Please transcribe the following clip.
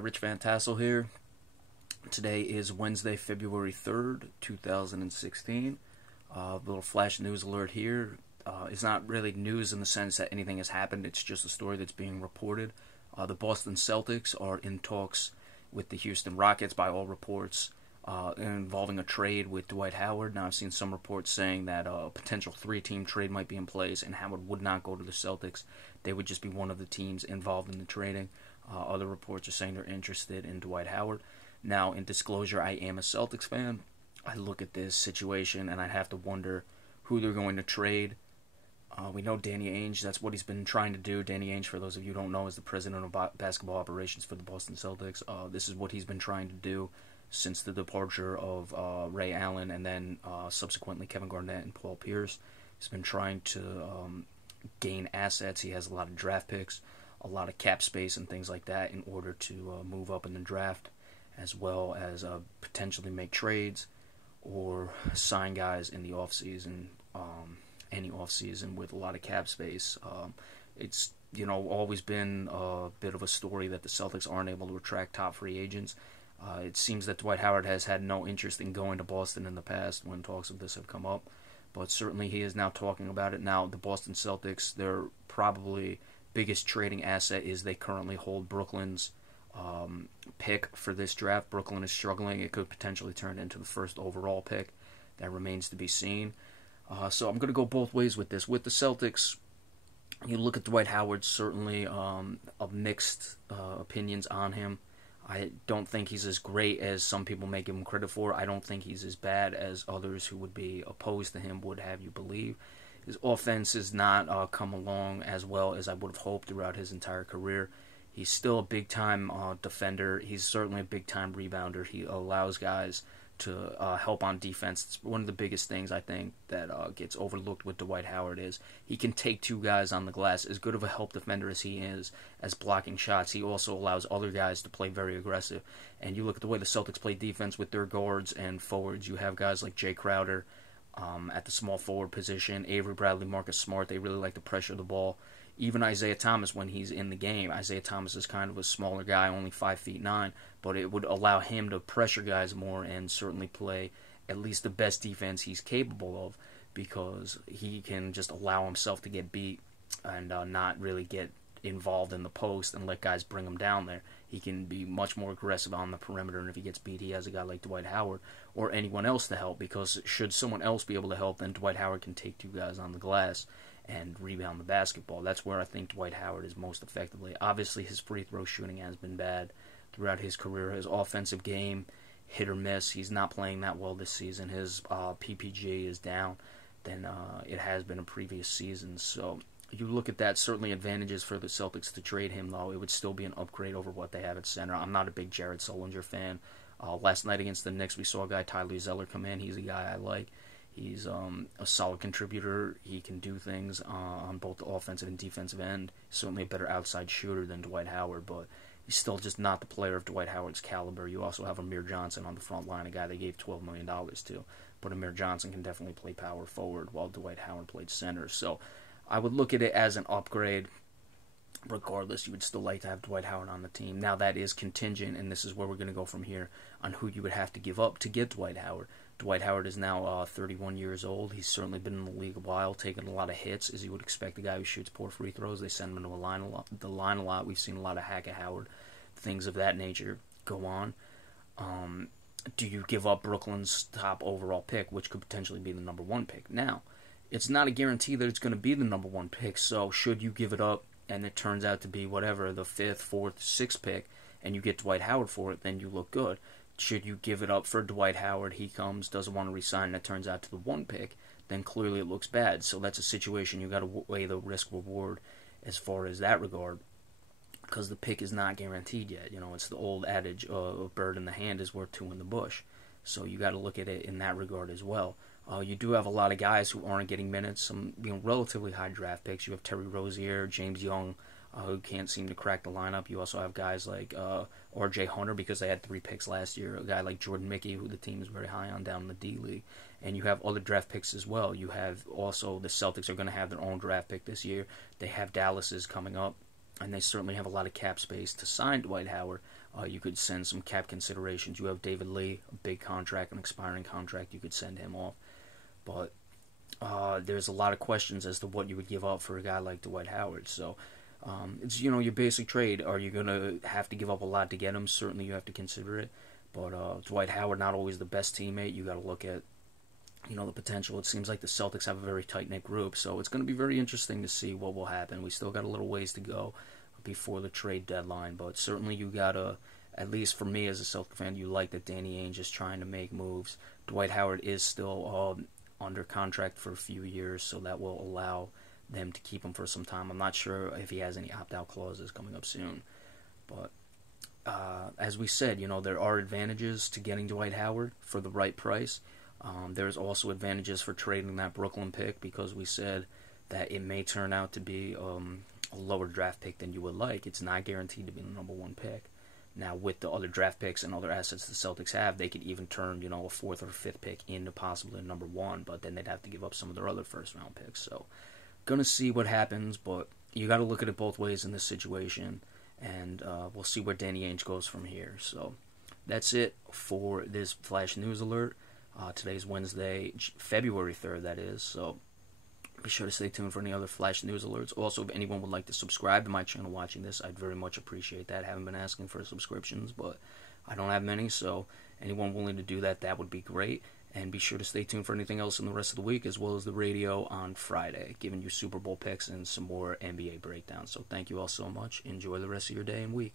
Rich Van Tassel here. Today is Wednesday, February 3rd, 2016. Little flash news alert here. It's not really news in the sense that anything has happened. It's just a story that's being reported. The Boston Celtics are in talks with the Houston Rockets, by all reports, involving a trade with Dwight Howard. Now, I've seen some reports saying that a potential three-team trade might be in place, and Howard would not go to the Celtics. They would just be one of the teams involved in the trading. Other reports are saying they're interested in Dwight Howard. Now, in disclosure, I am a Celtics fan. I look at this situation, and I have to wonder who they're going to trade. We know Danny Ainge, that's what he's been trying to do. Danny Ainge, for those of you who don't know, is the president of basketball operations for the Boston Celtics. This is what he's been trying to do since the departure of Ray Allen and then subsequently Kevin Garnett and Paul Pierce. He's been trying to gain assets. He has a lot of draft picks, a lot of cap space and things like that in order to move up in the draft, as well as potentially make trades or sign guys in the offseason, any offseason with a lot of cap space. It's always been a bit of a story that the Celtics aren't able to attract top free agents. It seems that Dwight Howard has had no interest in going to Boston in the past when talks of this have come up, but certainly he is now talking about it. Now, the Boston Celtics, their probably biggest trading asset is they currently hold Brooklyn's pick for this draft. Brooklyn is struggling. It could potentially turn into the first overall pick. That remains to be seen. So I'm going to go both ways with this. With the Celtics, you look at Dwight Howard, certainly of mixed opinions on him. I don't think he's as great as some people may give him credit for. I don't think he's as bad as others who would be opposed to him would have you believe. His offense has not come along as well as I would have hoped throughout his entire career. He's still a big-time defender. He's certainly a big-time rebounder. He allows guys to help on defense. It's one of the biggest things, I think, that gets overlooked with Dwight Howard is he can take two guys on the glass. As good of a help defender as he is as blocking shots, he also allows other guys to play very aggressive. And you look at the way the Celtics play defense with their guards and forwards. You have guys like Jay Crowder at the small forward position, Avery Bradley, Marcus Smart. They really like to pressure the ball. Even Isaiah Thomas, when he's in the game, Isaiah Thomas is kind of a smaller guy, only 5'9", but it would allow him to pressure guys more and certainly play at least the best defense he's capable of, because he can just allow himself to get beat and not really get involved in the post and let guys bring him down there. He can be much more aggressive on the perimeter, and if he gets beat, he has a guy like Dwight Howard or anyone else to help, because should someone else be able to help, then Dwight Howard can take two guys on the glass and rebound the basketball. That's where I think Dwight Howard is most effectively. Obviously, his free throw shooting has been bad throughout his career. His offensive game, hit or miss. He's not playing that well this season. His PPG is down than it has been in previous seasons. So you look at that, certainly advantages for the Celtics to trade him, though. It would still be an upgrade over what they have at center. I'm not a big Jared Sullinger fan. Last night against the Knicks, we saw a guy, Tyler Zeller, come in. He's a guy I like. He's a solid contributor. He can do things on both the offensive and defensive end. Certainly a better outside shooter than Dwight Howard, but he's still just not the player of Dwight Howard's caliber. You also have Amir Johnson on the front line, a guy they gave $12 million to. But Amir Johnson can definitely play power forward while Dwight Howard played center. So I would look at it as an upgrade. Regardless, you would still like to have Dwight Howard on the team. Now, that is contingent, and this is where we're going to go from here, on who you would have to give up to get Dwight Howard. Dwight Howard is now 31 years old. He's certainly been in the league a while, taking a lot of hits, as you would expect a guy who shoots poor free throws. They send him to the line a lot. We've seen a lot of hack at Howard, things of that nature go on. Do you give up Brooklyn's top overall pick, which could potentially be the number one pick? Now, it's not a guarantee that it's going to be the number one pick, so should you give it up and it turns out to be whatever, the 5th, 4th, 6th pick, and you get Dwight Howard for it, then you look good. Should you give it up for Dwight Howard, he comes, doesn't want to resign, and it turns out to the 1 pick, then clearly it looks bad. So that's a situation you got to weigh the risk-reward as far as that regard, because the pick is not guaranteed yet. It's the old adage, a bird in the hand is worth two in the bush. So you got to look at it in that regard as well. You do have a lot of guys who aren't getting minutes, some relatively high draft picks. You have Terry Rozier, James Young, who can't seem to crack the lineup. You also have guys like R.J. Hunter, because they had 3 picks last year. A guy like Jordan Mickey, who the team is very high on down in the D-League. And you have other draft picks as well. You have also the Celtics are going to have their own draft pick this year. They have Dallas's coming up. And they certainly have a lot of cap space to sign Dwight Howard. You could send some cap considerations. You have David Lee, a big contract, an expiring contract. You could send him off. But there's a lot of questions as to what you would give up for a guy like Dwight Howard. So it's, your basic trade. Are you going to have to give up a lot to get him? Certainly you have to consider it. But Dwight Howard, not always the best teammate. You got to look at, the potential. It seems like the Celtics have a very tight-knit group. So it's going to be very interesting to see what will happen. We still got a little ways to go before the trade deadline. But certainly you got to, at least for me as a Celtic fan, you like that Danny Ainge is trying to make moves. Dwight Howard is still under contract for a few years, so that will allow them to keep him for some time. I'm not sure if he has any opt-out clauses coming up soon. But as we said, there are advantages to getting Dwight Howard for the right price. There's also advantages for trading that Brooklyn pick, because we said that it may turn out to be a lower draft pick than you would like. It's not guaranteed to be the number one pick. Now, with the other draft picks and other assets the Celtics have, they could even turn, a fourth or fifth pick into possibly number one, but then they'd have to give up some of their other first-round picks. So, gonna see what happens, but you got to look at it both ways in this situation, and we'll see where Danny Ainge goes from here. So, that's it for this Flash News Alert. Today's Wednesday, February 3rd, that is, so be sure to stay tuned for any other Flash News Alerts. Also, if anyone would like to subscribe to my channel watching this, I'd very much appreciate that. I haven't been asking for subscriptions, but I don't have many, so anyone willing to do that, that would be great. And be sure to stay tuned for anything else in the rest of the week, as well as the radio on Friday, giving you Super Bowl picks and some more NBA breakdowns. So thank you all so much. Enjoy the rest of your day and week.